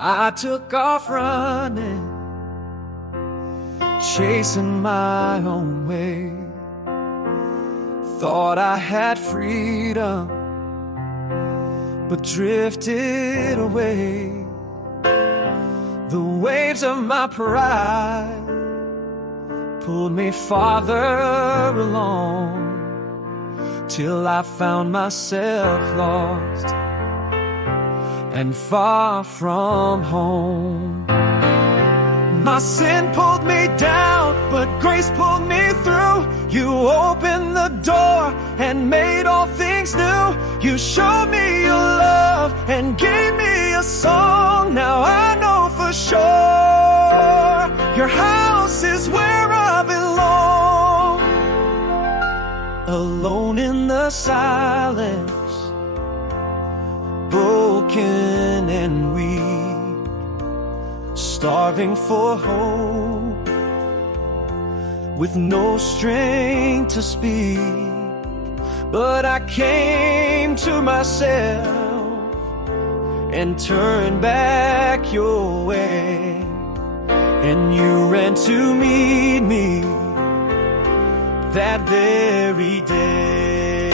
I took off running, chasing my own way. Thought I had freedom, but drifted away. The waves of my pride pulled me farther along, till I found myself lost and far from home. My sin pulled me down, but grace pulled me through. You opened the door and made all things new. You showed me your love and gave me a song. Now I know for sure your house is where I belong. Alone in the silence, broken and weak, starving for hope, with no strength to speak. But I came to myself and turned back your way, and you ran to meet me that very day.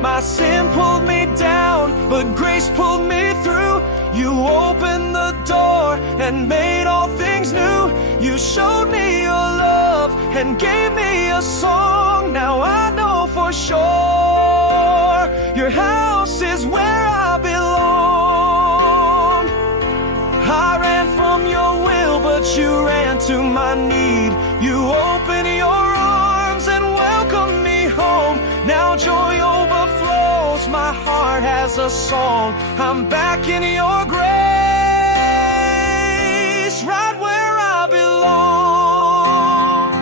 My sin pulled me down, but grace pulled me through. You opened the door and made all things new. You showed me your love and gave me a song. Now I know for sure your house is where I belong. I ran from your will, but you ran to my need. You opened your arms and welcomed me home. Now joy overflows, my heart has a song. I'm back in your grace, right where I belong.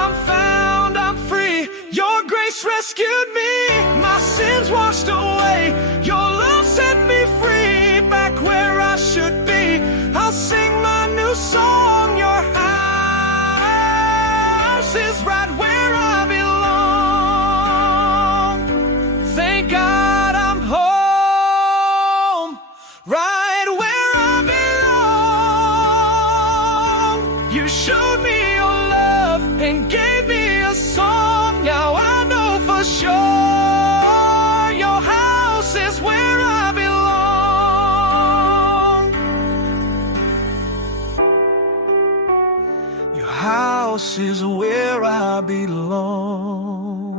I'm found, I'm free, your grace rescued me. My sins washed away, your love set me free. Back where I should be, I'll sing my new song. Your house is right where I belong. Thank God I'm home, right where I belong. You showed me your love and gave me a song. Now I know for sure your house is where I belong. Your house is where I belong.